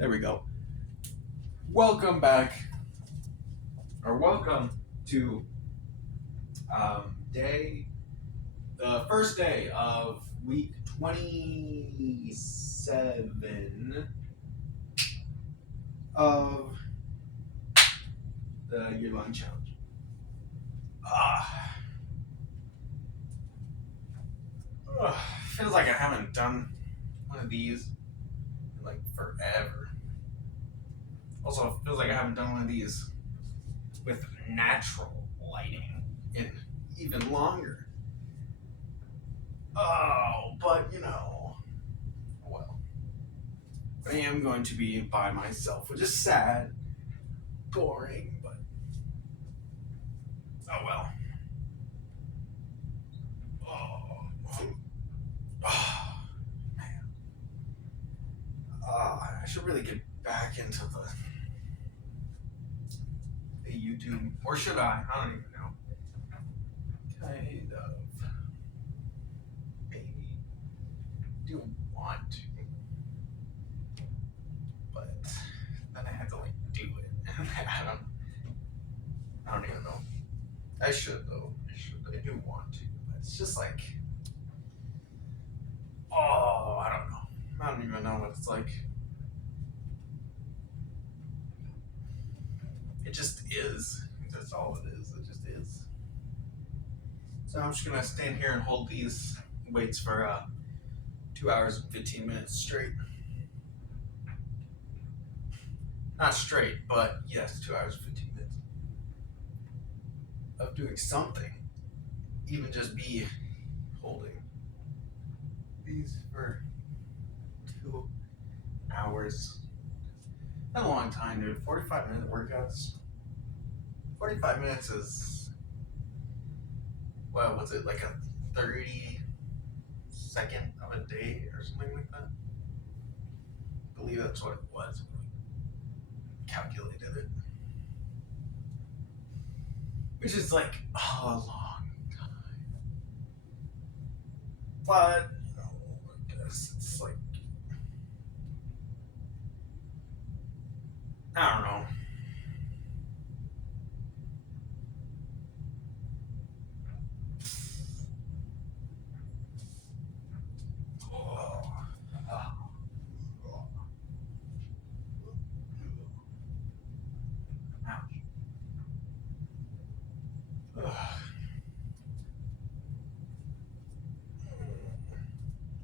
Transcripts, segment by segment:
There we go. Welcome back, or welcome to the first day of week 27 of the year-long challenge. Feels like I haven't done one of these in like forever. Also, it feels like I haven't done one of these with natural lighting in even longer. But well, I am going to be by myself, which is sad, boring, but oh well. Oh man. I should really get back into the YouTube, or should I? I don't even know. Kind of. Maybe do want to, but then I have to like do it. I don't even know. I should though. I do want to, but it's just like, I don't know. I don't even know what it's like. It just is. That's all it is. It just is. So I'm just gonna stand here and hold these weights for 2 hours and 15 minutes straight. Not straight, but yes, 2 hours and 15 minutes of doing something. Even just be holding these for 2 hours. Not a long time, dude. 45-minute workouts. 45 minutes is, well, what's it, like a 30-second of a day or something like that? I believe that's what it was when we calculated it. Which is like a long time. But, I guess it's like, I don't know.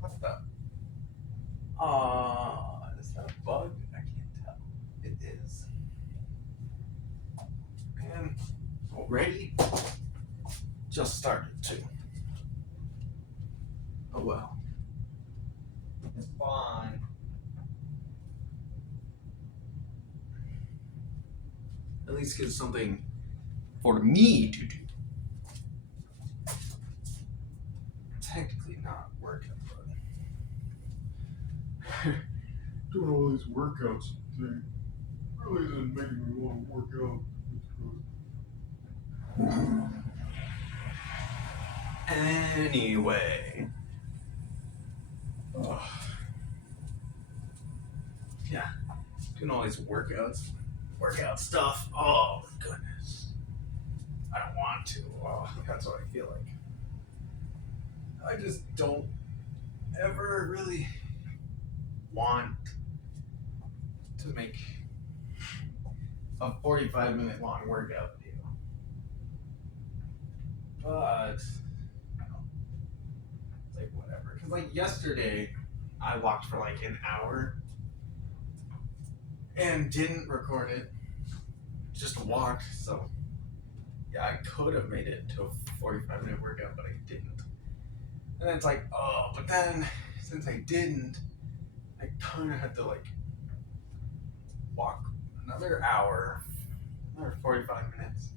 What's that? Is that a bug? I can't tell. It is. And already just started too. Oh well. It's fine. At least get something for me to do. Technically not working, but doing all these workouts thing really isn't making me want to work out. anyway. Oh. Yeah, doing all these workout stuff. Oh my goodness. I don't want to. Oh, that's what I feel like. I just don't ever really want to make a 45-minute long workout video. But it's like whatever. Because like yesterday, I walked for like an hour and didn't record it. Just walked. So yeah, I could have made it to a 45-minute workout, but I didn't. And then it's like, but then since I didn't, I kind of had to like walk another hour, another 45 minutes,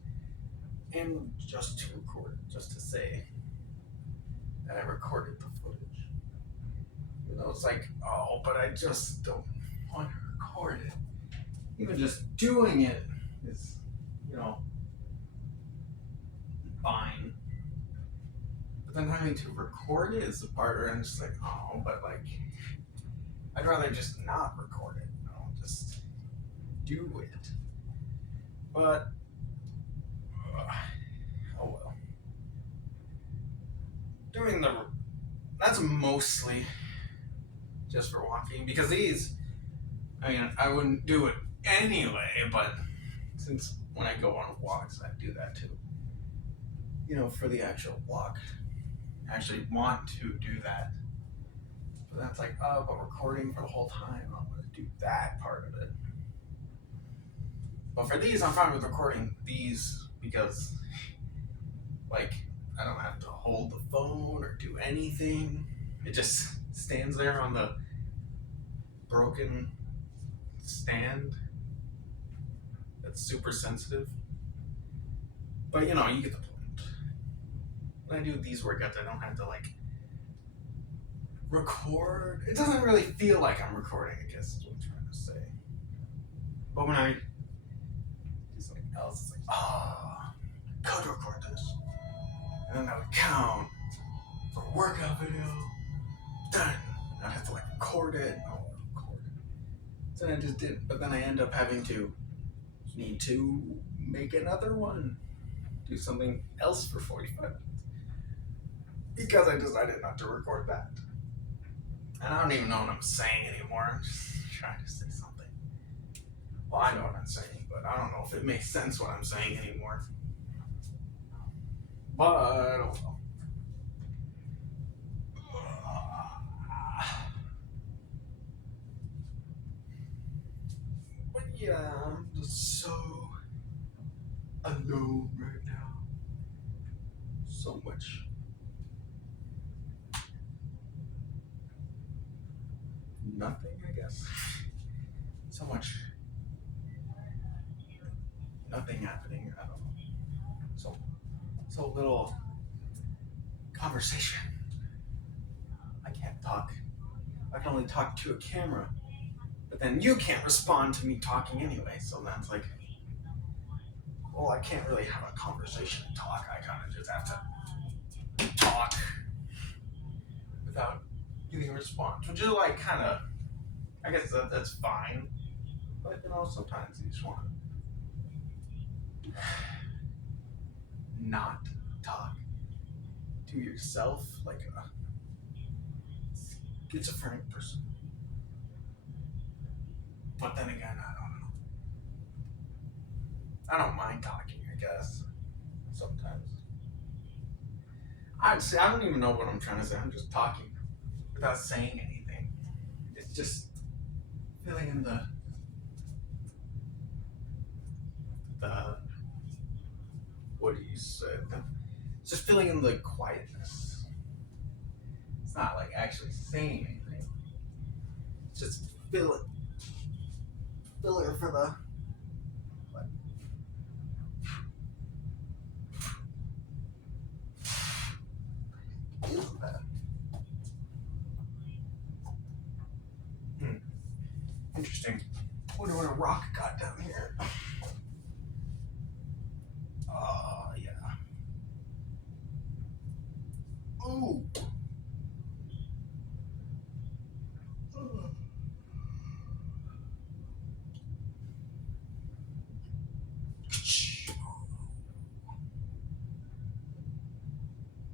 and just to record it, just to say that I recorded the footage. You know, it's like, but I just don't want to record it. Even just doing it is, fine. But then having to record it is the part where I'm just like, but like, I'd rather just not record it. just do it. But oh well. That's mostly just for walking because these, I mean, I wouldn't do it anyway, but since when I go on walks, I do that too. You know, for the actual walk, I actually want to do that. But that's like, oh, but recording for the whole time, I'm gonna do that part of it. But for these, I'm fine with recording these because, like, I don't have to hold the phone or do anything. It just stands there on the broken stand that's super sensitive. But you know, you get the point. When I do these workouts, I don't have to like record. It doesn't really feel like I'm recording, I guess is what I'm trying to say. But when I do something else, it's like, oh, I could record this. And then I would count for a workout video. Done. I'd have to like record it. Oh, record it. So I just did. But then I end up having to need to make another one. Do something else for 45 minutes. Because I decided not to record that. And I don't even know what I'm saying anymore. I'm just trying to say something. Well, I know what I'm saying, but I don't know if it makes sense what I'm saying anymore. But, oh well. But yeah, I'm just so alone right now. So much. Nothing, I guess. So much. Nothing happening. I don't know. So little conversation. I can't talk. I can only talk to a camera. But then you can't respond to me talking anyway. So that's like, well, I can't really have a conversation and talk. I kind of just have to talk without getting a response, which is like kind of, I guess that's fine. But you know, sometimes you just want to not talk to yourself like a schizophrenic person. But then again, I don't know. I don't mind talking, I guess. Sometimes. I don't even know what I'm trying to say. I'm just talking without saying anything. It's just filling in the what do you say? It's just filling in the quietness. It's not like actually saying anything. It's just filler for the. What? Is that? Interesting. Wonder what a rock got down here. Oh, yeah. Ooh.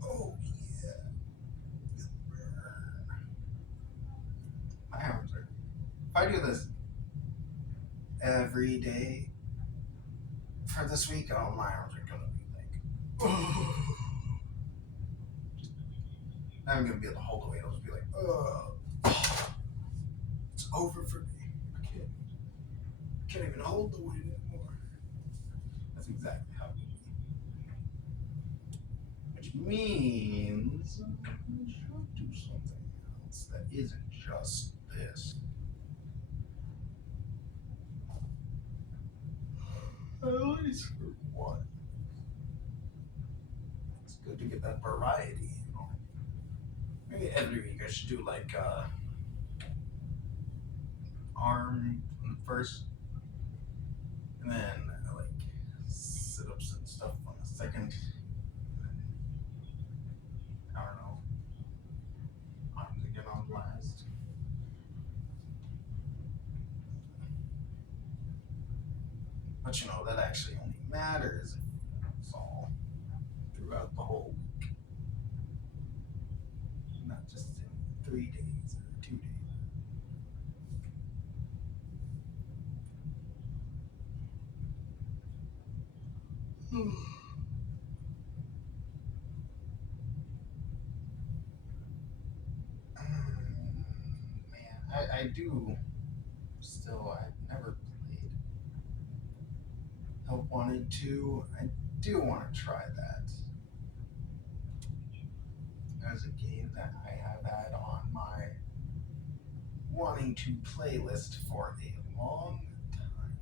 Oh, yeah. My arms are. If I do this every day for this week, oh, my arms are gonna be like, I'm gonna be able to hold the weight. I'll just be like, it's over for me. I can't even hold the weight anymore. That's exactly how it would be. Which means we should do something else that isn't just this. At least for one. It's good to get that variety, you know. Maybe every week I should do like arm on the first, and then like sit-ups and stuff on the second. I don't know. Arms again on last. But you know, that actually only matters if it's all throughout the whole week, not just in 3 days or 2 days. Man, I do still, I've never played Help Wanted 2. I do want to try that. As a game that I have had on my wanting to playlist for a long time,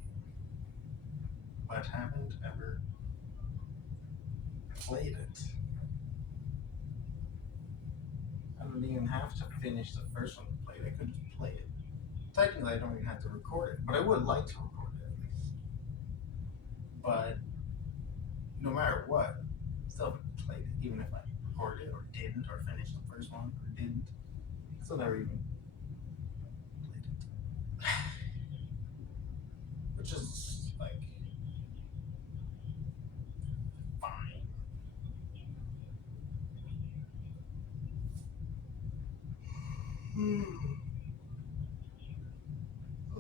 but haven't ever played it. I don't even have to finish the first one to play it. I could just play it. Technically, I don't even have to record it, but I would like to record it at least. But no matter what, still haven't played it, even if I recorded it or didn't, or finished the first one or didn't. Still never even played it. Which is like fine.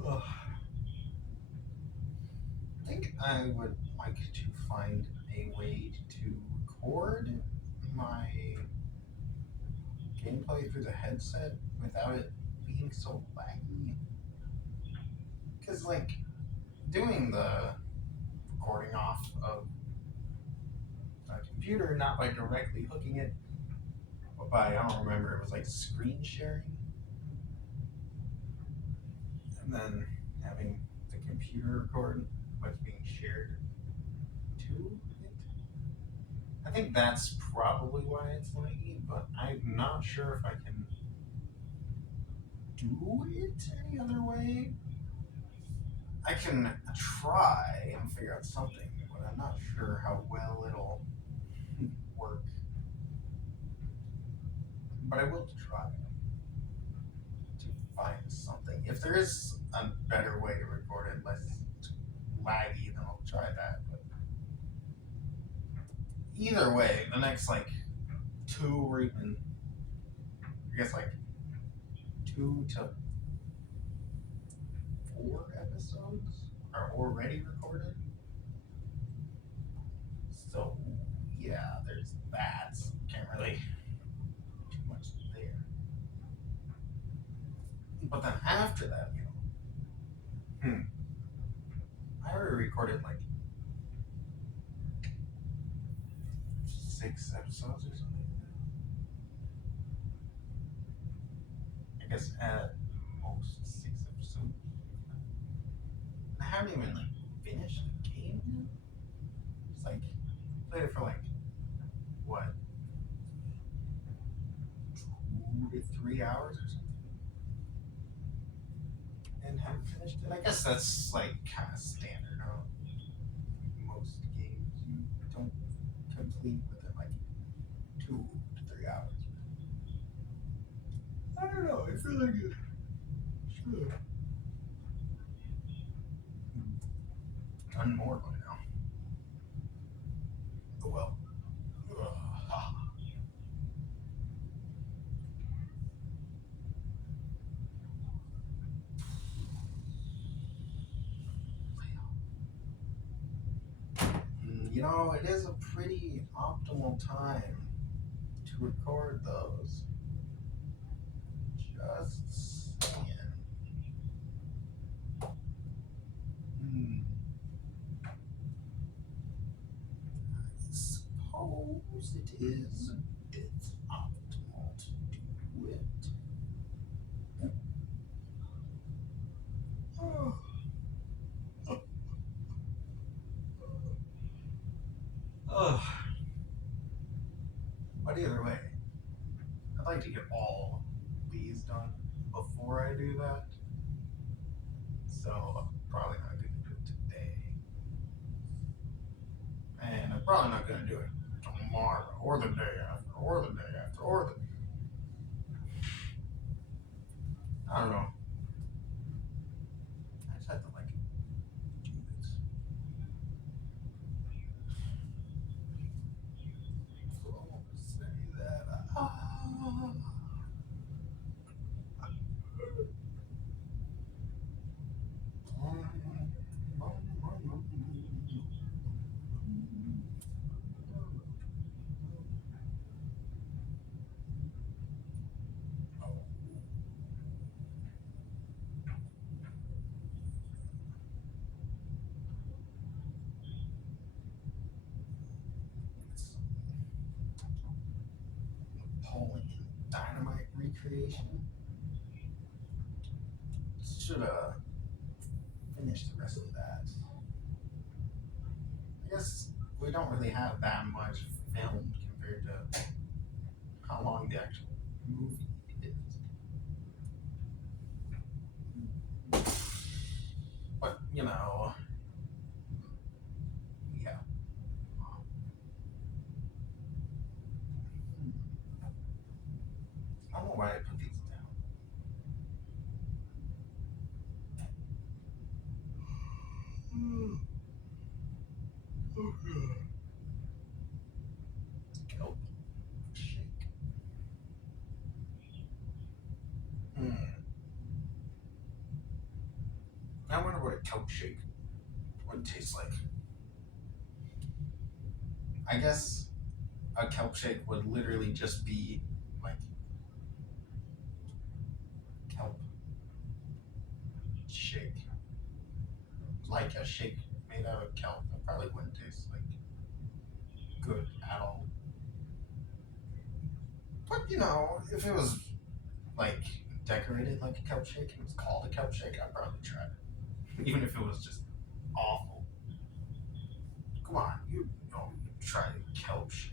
Ugh. I think I would like to find a way to record my gameplay through the headset without it being so laggy. Because, like, doing the recording off of a computer, not by directly hooking it, but by, I don't remember, it was like screen sharing. And then having the computer record what's being shared to it. I think that's probably why it's laggy, but I'm not sure if I can do it any other way. I can try and figure out something, but I'm not sure how well it'll work. But I will try to find something. If there is a better way to record it, less laggy, then I'll try that. But either way, the next like 2 or even, I guess like 2 to 4 episodes are already recorded. So yeah, there's that. Can't really do much there. But then after that, I already recorded like 6 episodes or something. I guess at most 6 episodes. I haven't even like finished the game yet. It's like played it for like what, 2 to 3 hours or something, and haven't finished it. I guess that's like kind of standard. Huh? Most games you don't complete within like 2 to 3 hours. I don't know. I feel like it should have done more by now. Oh well. You know, it is a pretty optimal time to record those. Just saying. I suppose it is a bit optimal to do it. But either way, I'd like to get all these done before I do that. So I'm probably not going to do it today. And I'm probably not going to do it tomorrow, or the day after, or the day after, or the... I don't know. I just have to, like, do this. creation. Should finish the rest of that. I guess we don't really have that much filmed compared to how long the actual movie is. But you know, yeah. I don't know why I put these down. Kelp shake. I wonder what a kelp shake would taste like. I guess a kelp shake would literally just be like kelp shake. Like a shake made out of kelp. It probably wouldn't taste like good at all. But you know, if it was like decorated like a kelp shake and it was called a kelp shake, I'd probably try it. Even if it was just awful. Come on, you know, try a kelp shake.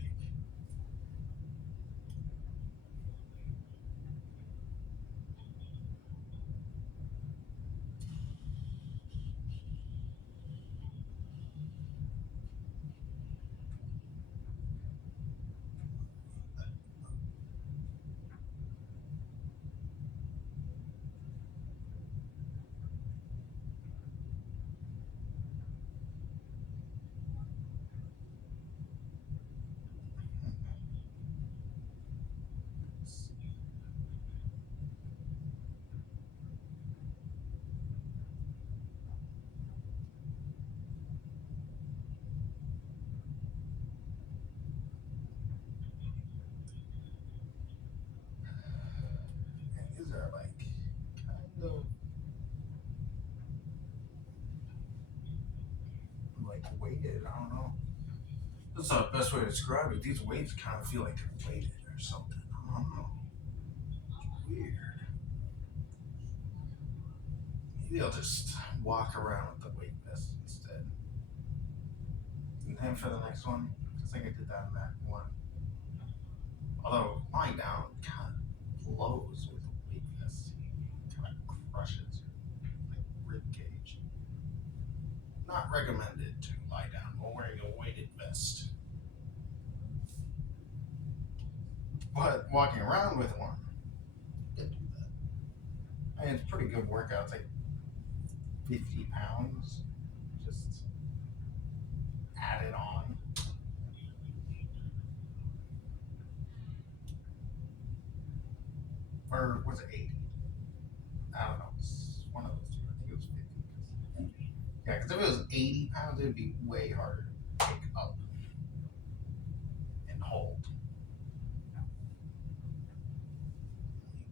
These are like kind of like weighted. I don't know. That's the best way to describe it. These weights kind of feel like they're weighted or something. I don't know. It's weird. Maybe I'll just walk around with the weight vest instead. And then for the next one, just like I did that in that one. Although lying down kind of blows with a weight vest. Kind of crushes your like rib cage. Not recommended to lie down while wearing a weighted vest. But walking around with one, you can do that. I mean, it's a pretty good workout. It's like 50 pounds. Just add it on. Or was it 80? I don't know. It's one of those two. I think it was 50. Yeah, because if it was 80 pounds, it would be way harder to pick up and hold.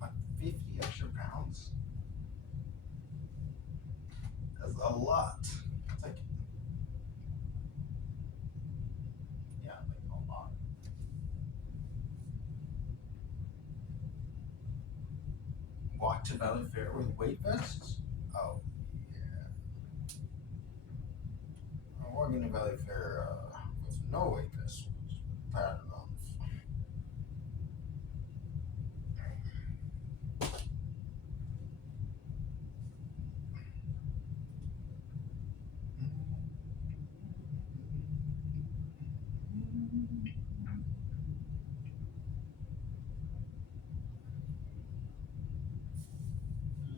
But 50 extra pounds? That's a lot. It's like, yeah, like a lot. Walk to Valley Fair with weight vests? Oh, yeah. I'm walking to Valley Fair with no weight vest was bad enough.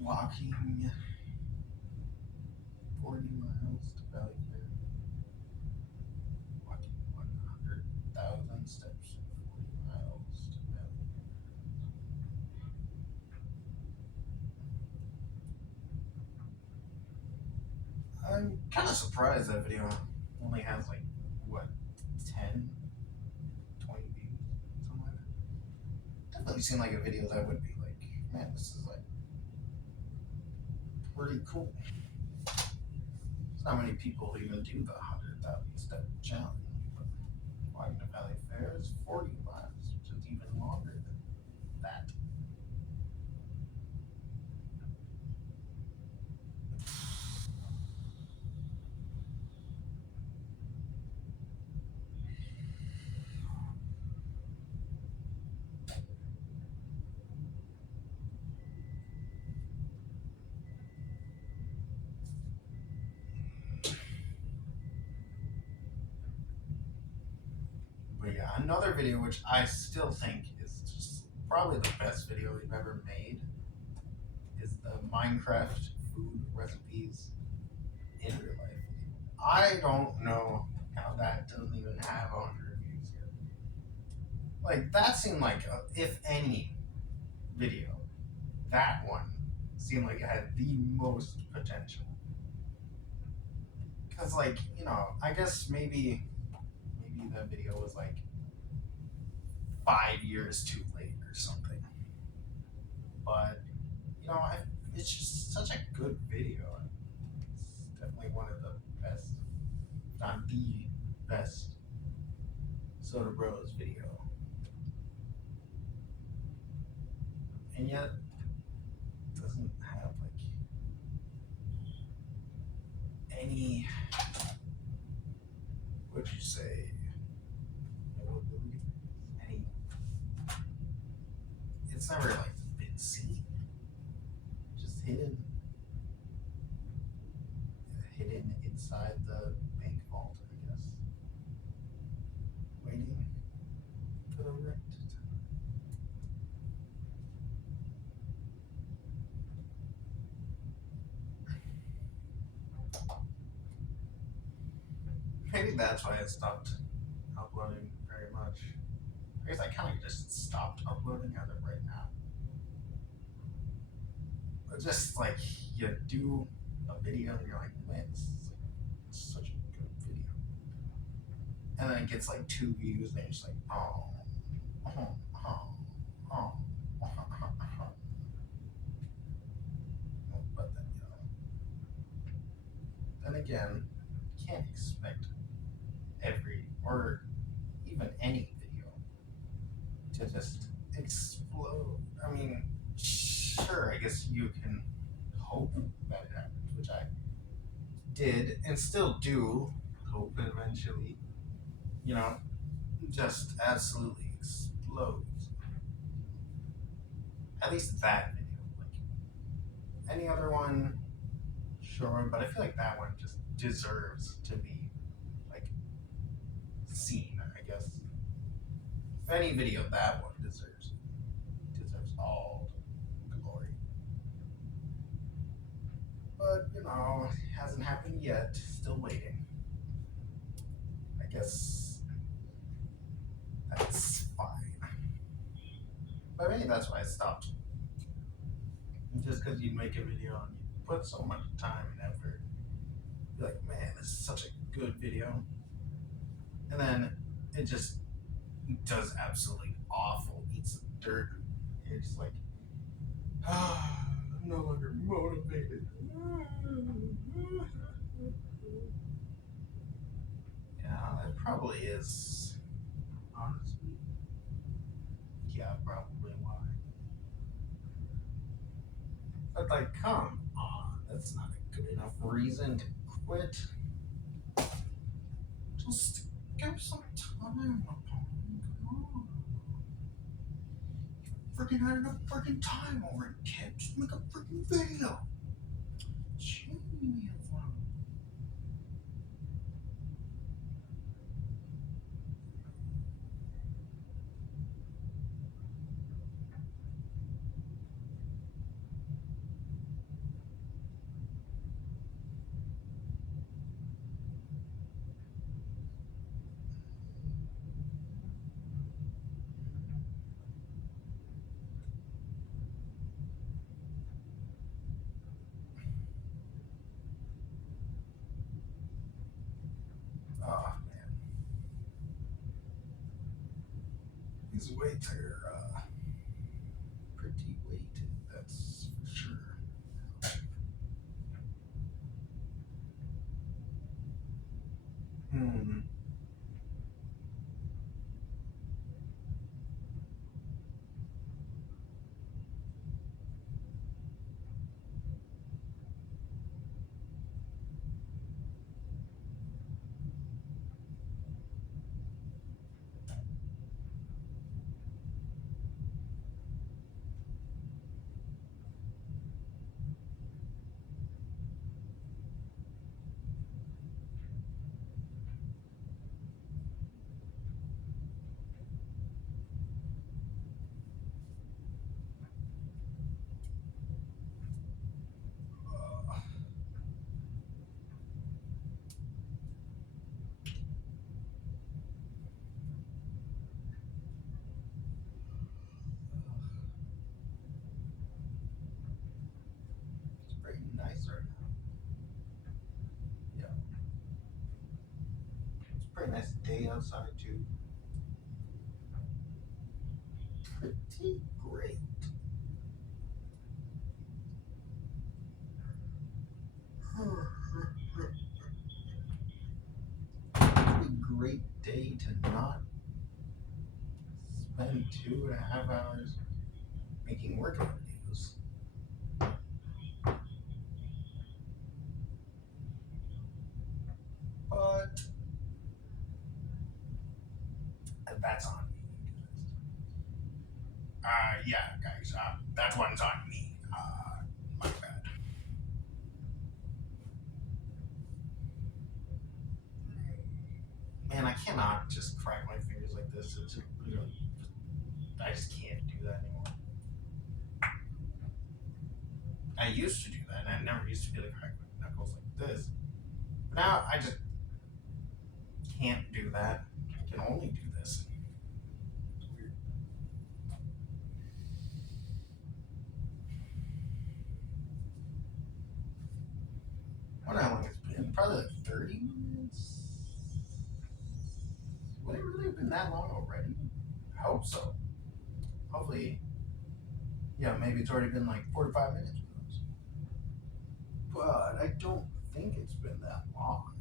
Walking 40 miles to Valley Fair. Walking 100,000 steps 40 miles to Valley Fair. I'm kind of surprised that video only has like, what, 10, 20 views? Something like that. Definitely seemed like a video that would be like, man, this is like pretty cool. There's not many people even do the 100,000 step challenge. But walking to Valley Fair is 40 miles, which is even longer than that. another video which I still think is just probably the best video we've ever made is the Minecraft food recipes in real life video. I don't know how that doesn't even have 100 views yet. Like, that seemed like, if any video, that one seemed like it had the most potential. Because, like, you know, I guess maybe that video was like 5 years too late or something. But, you know, it's just such a good video. It's definitely one of the best, if not the best, Soda Bros video. And yet, it doesn't have like any, what'd you say? Any, it's never like been seen. Just hidden inside the bank vault, I guess. Waiting for the right time. Maybe that's why I stopped uploading very much. I guess I kind of just stopped uploading as of right now. But just like you do a video and you're like, man, this is like such a good video. And then it gets like 2 views and you're just like, oh. But then, you know. Then again, you can't expect every or even any video to just explode. I mean, sure, I guess you can hope that it happens, which I did and still do hope eventually, you know, just absolutely explodes. At least that video. Like any other one, sure, but I feel like that one just deserves to be like seen, I guess. If any video, that one deserves all the glory. But, you know, it hasn't happened yet. Still waiting. I guess that's fine. But maybe that's why I stopped. Just because you make a video and you put so much time and effort. You're like, man, this is such a good video. And then it just does absolutely awful, eats the dirt. And you're just like, I'm no longer motivated. Yeah, that probably is, honestly. Yeah, probably why. But like, come on, that's not a good enough reason to quit. Just give some time, come on. You freaking had enough freaking time over it, kid. Just make a freaking video. Jeez. Oh man, these weights are pretty weighted. That's for sure. Hmm. Pretty nice day outside too. Pretty great. Pretty great day to not spend 2.5 hours making workout videos. But that's on me. Yeah, guys, that one's on me. My bad. Man, I cannot just crack my fingers like this. It's, I just can't do that anymore. I used to do that, and I never used to be able to crack my knuckles like this. But now I just can't do that. I can only do this. It's weird. I don't know how long it's been. Probably like 30 minutes. Would it really have been that long already? I hope so. Hopefully, yeah, maybe it's already been like 45 minutes. But I don't think it's been that long.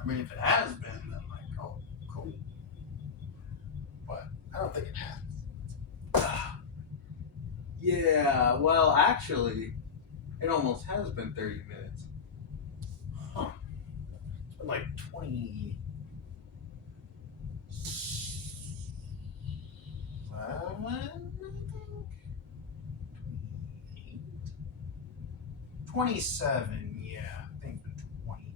I mean, if it has been, then like, oh, cool. But I don't think it has. Yeah, well, actually, it almost has been 30 minutes. Huh. It's been like 20. 7, I think? 28? 27, yeah. I think it's 20.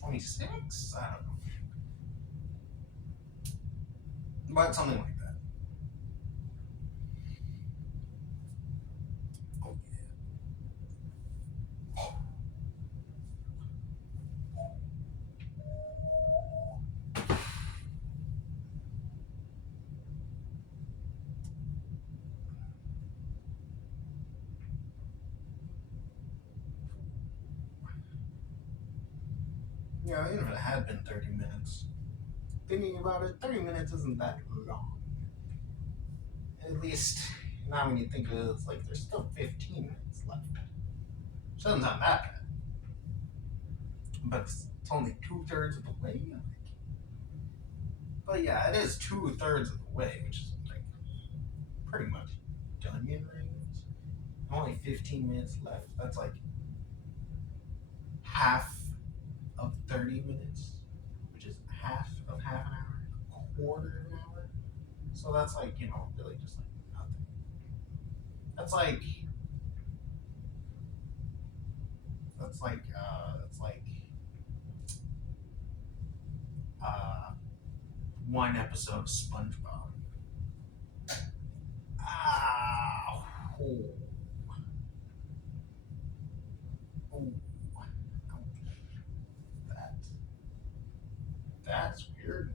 26? I don't know. But something like that. Oh, yeah, even if it had been 30 minutes, thinking about it, 30 minutes isn't that long. At least now when you think of it, it's like there's still 15 minutes left. So it's not that bad. But it's only 2/3 of the way. But yeah, it is 2/3 of the way, which is like pretty much done in rings. Only 15 minutes left. That's like half of 30 minutes, which is half of half an hour, a quarter of an hour. So that's like, really just like nothing. That's like one episode of SpongeBob. Oh. Oh. That's weird.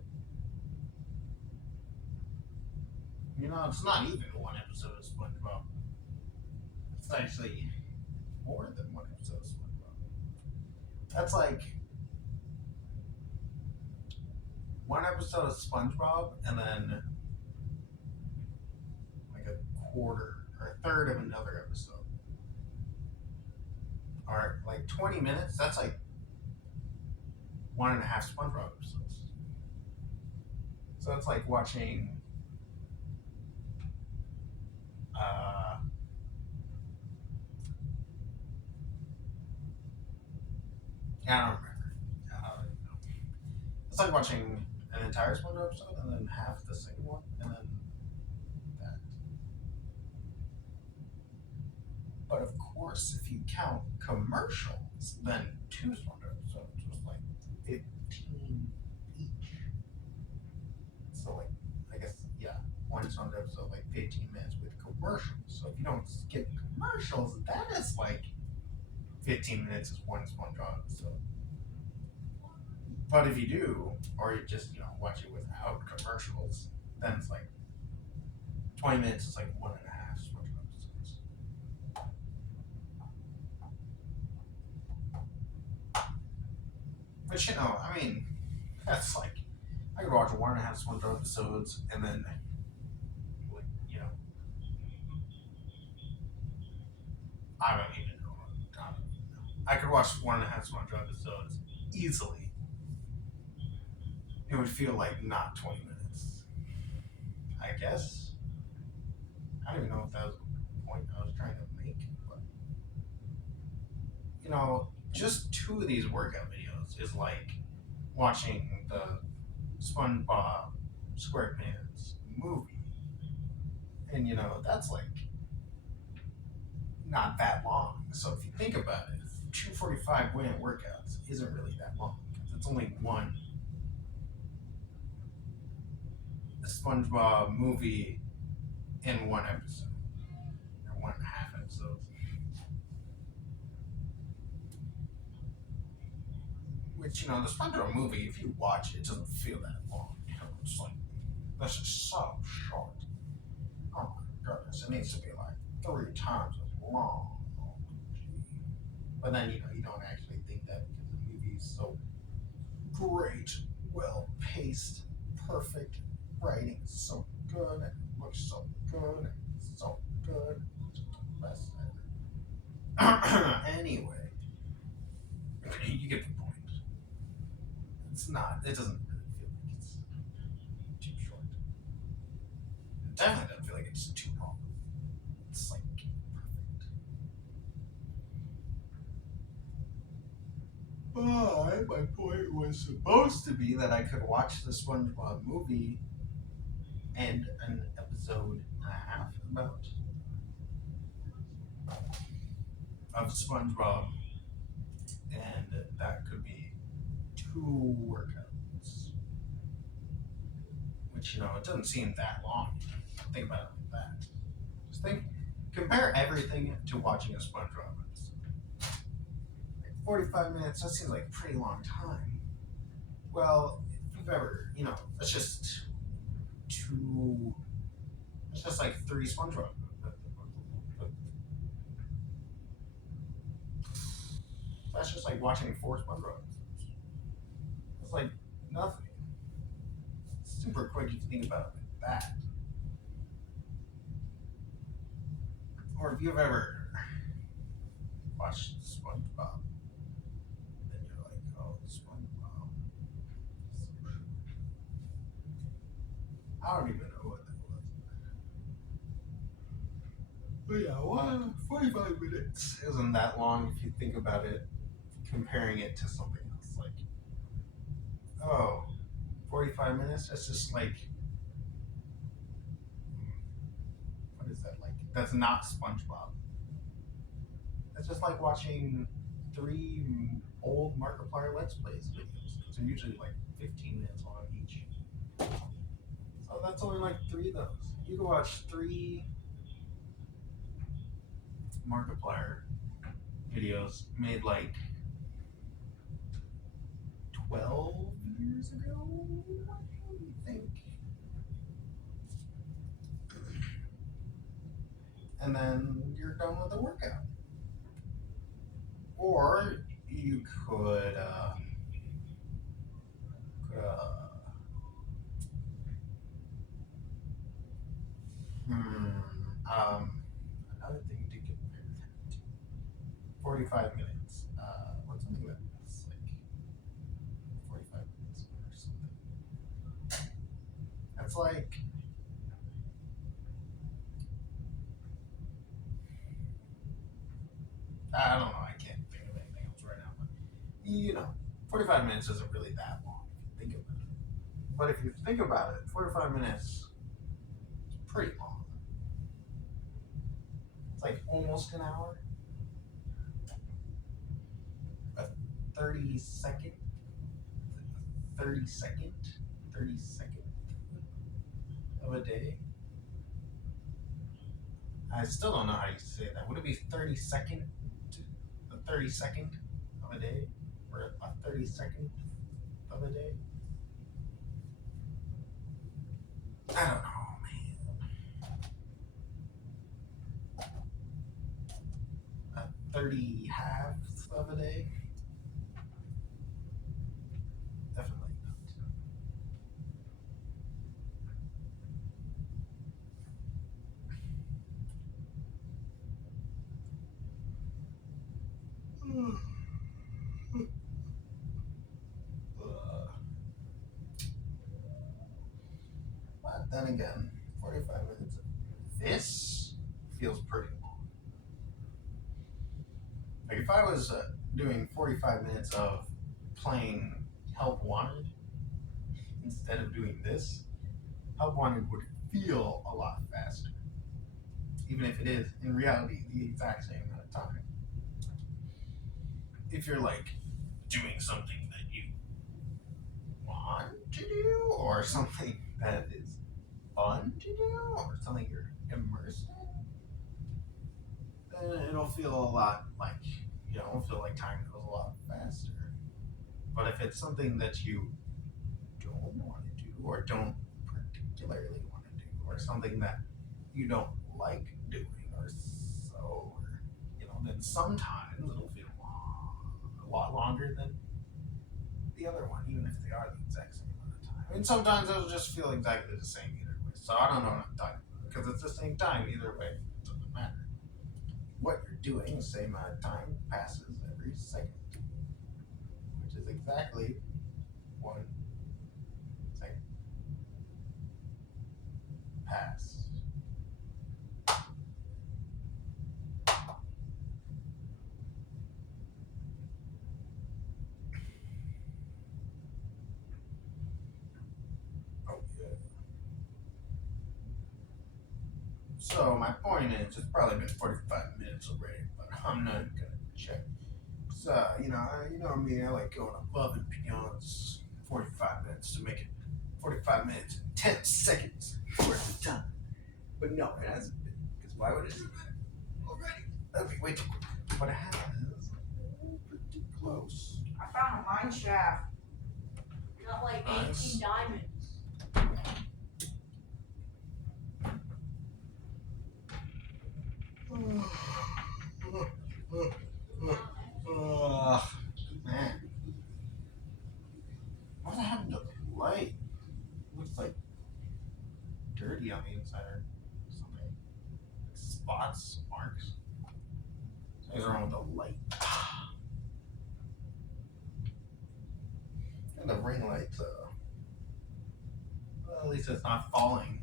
It's not even one episode of SpongeBob. It's actually more than one episode of SpongeBob. That's like one episode of SpongeBob and then like a quarter or a third of another episode. Or like 20 minutes, that's like 1.5 SpongeBob episodes. So it's like watching I don't remember. I don't even know. It's like watching an entire SpongeBob episode and then half the second one and then that. But of course, if you count commercials, then 2 SpongeBob episodes was like 15 each. So like, I guess, yeah, one SpongeBob episode like 15 minutes with commercials. So if you don't skip commercials, that is like 15 minutes is one SpongeBob episode. But if you do, or you just watch it without commercials, then it's like 20 minutes is like 1.5 SpongeBob episodes. But you know, I mean, that's like I could watch 1.5 SpongeBob episodes and then, like, you know, I don't even know. I don't even know. I could watch 1.5 SpongeBob episodes easily. It would feel like not 20 minutes. I guess. I don't even know if that was the point I was trying to make, but you know, just 2 of these workout videos is like watching the SpongeBob SquarePants movie, and you know that's like not that long. So if you think about it, 2 45-minute workouts isn't really that long because it's only one SpongeBob movie in one episode or 1.5 episodes. Which, you know, the SpongeBob movie, if you watch it, it doesn't feel that long. You know, it's like that's just so short. Oh my goodness, it needs to be like 3 times as long. Oh, but then you know you don't actually think that because the movie is so great, well paced, perfect, writing is so good, it looks so good, it's so good, it's the best ever. Anyway, you get the point. It's not. It doesn't really feel like it's too short. It definitely doesn't feel like it's too long. It's like perfect. But my point was supposed to be that I could watch the SpongeBob movie and an episode and a half about of SpongeBob, and that could be 2 workouts. Which, you know, it doesn't seem that long. Think about it like that. Just compare everything to watching a SpongeBob episode. Like 45 minutes, that seems like a pretty long time. Well, if you've ever, you know, that's just like 3 SpongeBob. That's just like watching 4 SpongeBob episodes. It's like nothing. It's super quick if you think about it like that. Or if you've ever watched SpongeBob, then you're like, oh, SpongeBob. I don't even know what that was. But yeah, 45 minutes isn't that long if you think about it, comparing it to something else. Like, oh, 45 minutes? That's just like, what is that like? That's not SpongeBob. That's just like watching 3 old Markiplier Let's Plays videos. They're usually like 15 minutes long each. So that's only like 3 of those. You can watch 3 Markiplier videos made like 12 years ago, I think. And then you're done with the workout. Or you could, another thing to compare that to. 45 minutes. What's something that's like 45 minutes or something? That's like, I don't know, I can't think of anything else right now. But, you know, 45 minutes isn't really that long if you think about it. But if you think about it, 45 minutes is pretty long. It's like almost an hour. A 30-second, 30-second of a day. I still don't know how you say that. Would it be 30-second? A 30-second of a day? Or a 30-second of a day? I don't know, man. then again, 45 minutes of this feels pretty long. Like if I was doing 45 minutes of playing Help Wanted instead of doing this, Help Wanted would feel a lot faster. Even if it is, in reality, the exact same amount of time. If you're like doing something that you want to do, or something that is fun to do, or something you're immersed in, then it'll feel a lot like, it'll feel like time goes a lot faster. But if it's something that you don't want to do, or don't particularly want to do, or something that you don't like doing, then sometimes it'll feel a lot longer than the other one, even if they are the exact same amount of time. And sometimes it'll just feel exactly the same either way. So I don't know what I'm talking about, because it's the same time either way. It doesn't matter. What you're doing, the same amount of time passes every second, which is exactly 1 second. Pass. So my point is, it's probably been 45 minutes already, but I'm not gonna check. So you know me, I like going above and beyond 45 minutes to make it 45 minutes and 10 seconds worth of time. But no, it hasn't been, because why would it do that already? That'd be way too quick. But it has. Pretty close. I found a mine shaft. Got like 18 diamonds. Man. What's happened to the light? Looks like dirty on the inside or something. Like spots, marks. Something's wrong with the light. And the ring light, well, at least it's not falling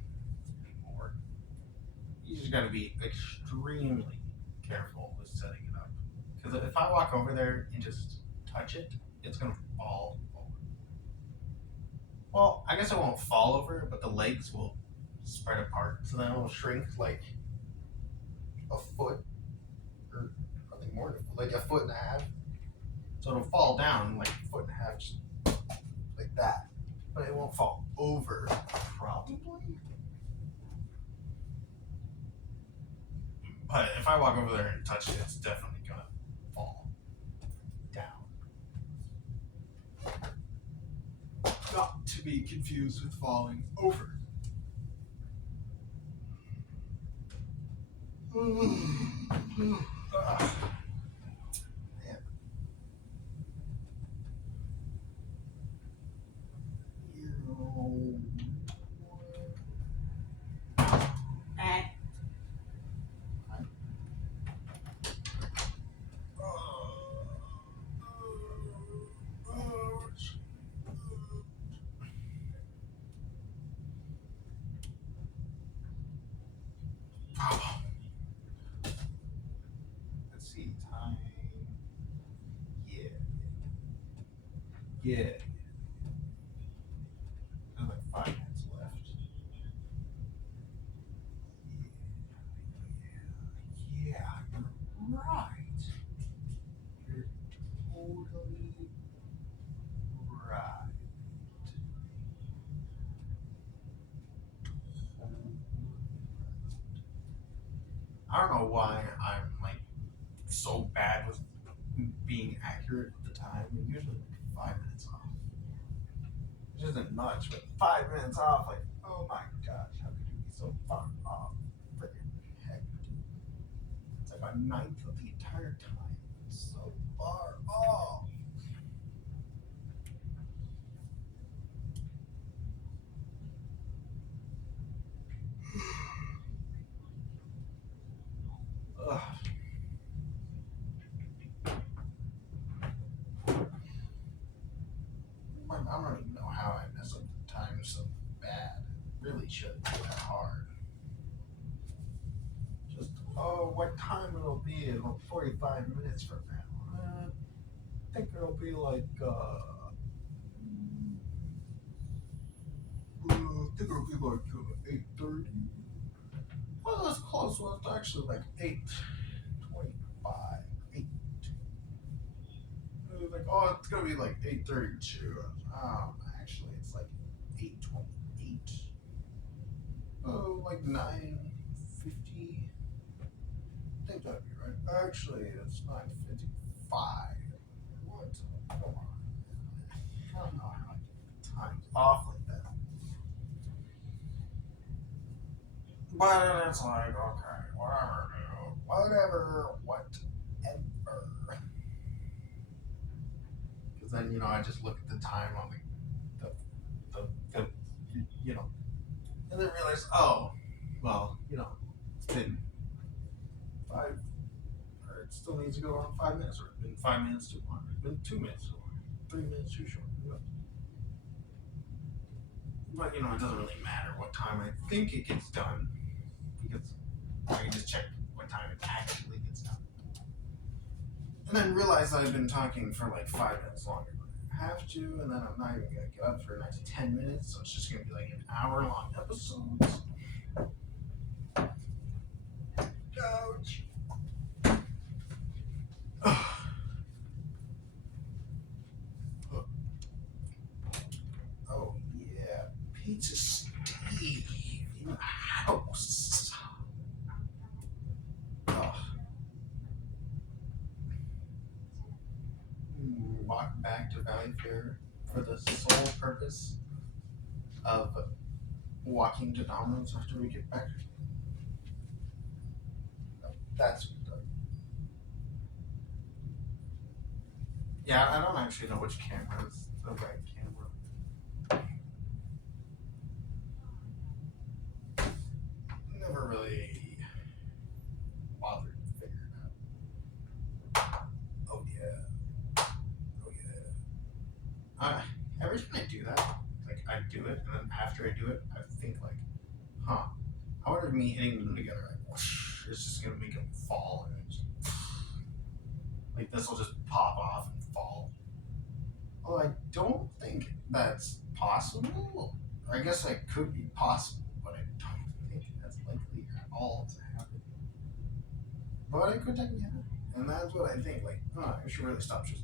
anymore. You just gotta be extremely careful with setting it up. Because if I walk over there and just touch it, it's gonna fall over. Well, I guess it won't fall over, but the legs will spread apart. So then it'll shrink like a foot, or nothing more than like a foot and a half. So it'll fall down like a foot and a half, just like that. But it won't fall over, probably. But if I walk over there and touch it, it's definitely gonna fall down. Not to be confused with falling over. Man. Let's see, time. Yeah. There's like 5 minutes left. Yeah, you're right. You're totally right. I don't know why I'm like so bad with being accurate with the time. I'm usually like 5 minutes off. Which isn't much, but 5 minutes off, like, oh my gosh, how could you be so far off? Freaking heck, dude. It's like a ninth of the entire time. It's so far off. Ugh. I don't even know how I mess up the time so bad. Really should. what time it'll be in 45 minutes from now. I think it'll be like, I think it'll be like 8:30. Well, that's close. Well, it's actually like 8:25. 8. It was like, oh, it's gonna be like 8:32. Actually, it's like 8:28. Oh, like 9:50. I think that'd be right. Actually, it's 9:55. What? Come on. I don't know how I get times off like that. But it's like, okay, whatever, dude. Whatever. Because then, I just look at the time on the and then realize, oh, well, it's been 5, or it still needs to go on 5 minutes, or it's been 5 minutes too long, or it's been 2 minutes too long, 3 minutes too short. But, it doesn't really matter what time I think it gets done, because I can just check what time it actually gets done. And then realize that I've been talking for like 5 minutes longer than I have to, and then I'm not even going to get up for the next 10 minutes, so it's just going to be like an hour-long episode. Ouch. Oh, yeah. Pizza Steve in the house. Walk back to Valley Fair for the sole purpose of walking to Domino's after we get back. No, that's what yeah, I don't actually know which camera is the right camera. Never really bothered to figure it out. Oh yeah. Every time I do that, like I do it, and then after I do it, I think like, how would me hitting them together, like, whoosh, it's just gonna make them fall, and just, like this will just pop off and fall. Well, I don't think that's possible. I guess that could be possible, but I don't think that's likely at all to happen. But it could technically happen, and that's what I think. Like, I should really stop just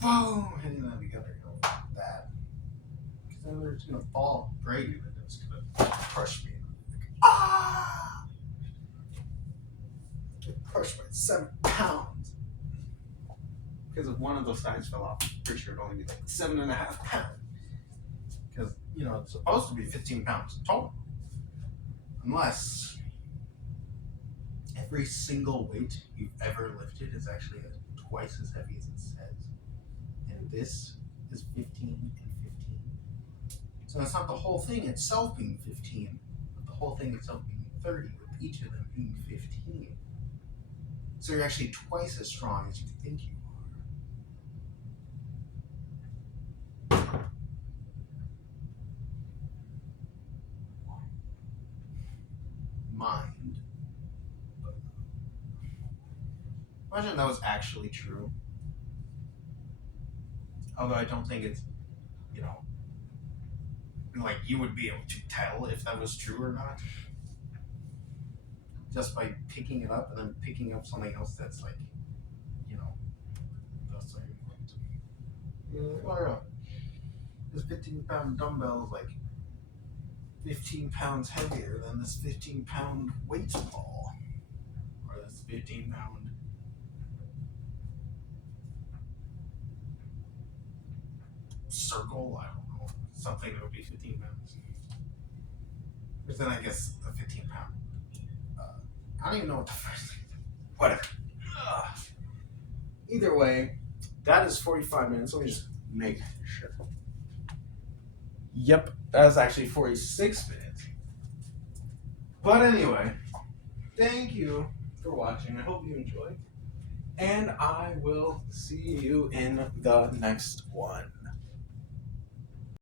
boom hitting them together, like that, because then they're just gonna fall great, and it's gonna crush me. Like, get crushed by 7 pounds. Because if one of those sides fell off, I'm pretty sure it'd only be like 7.5 pounds. Because, it's supposed to be 15 pounds total. Unless every single weight you've ever lifted is actually twice as heavy as it says. And this is 15 and 15. So it's not the whole thing itself being 15, but the whole thing itself being 30, with each of them being 15. So you're actually twice as strong as you think you are. Mind. Imagine that was actually true. Although I don't think it's, like you would be able to tell if that was true or not. Just by picking it up and then picking up something else that's like, the same weight. Oh yeah. This 15-pound dumbbell is like 15 pounds heavier than this 15-pound weight ball. Or this 15-pound circle, I don't know. Something that would be 15 pounds. But then I guess a 15-pound. I don't even know what the first thing is. Whatever. Either way, that is 45 minutes. Let me just make sure. Yep, that was actually 46 minutes. But anyway, thank you for watching. I hope you enjoyed. And I will see you in the next one.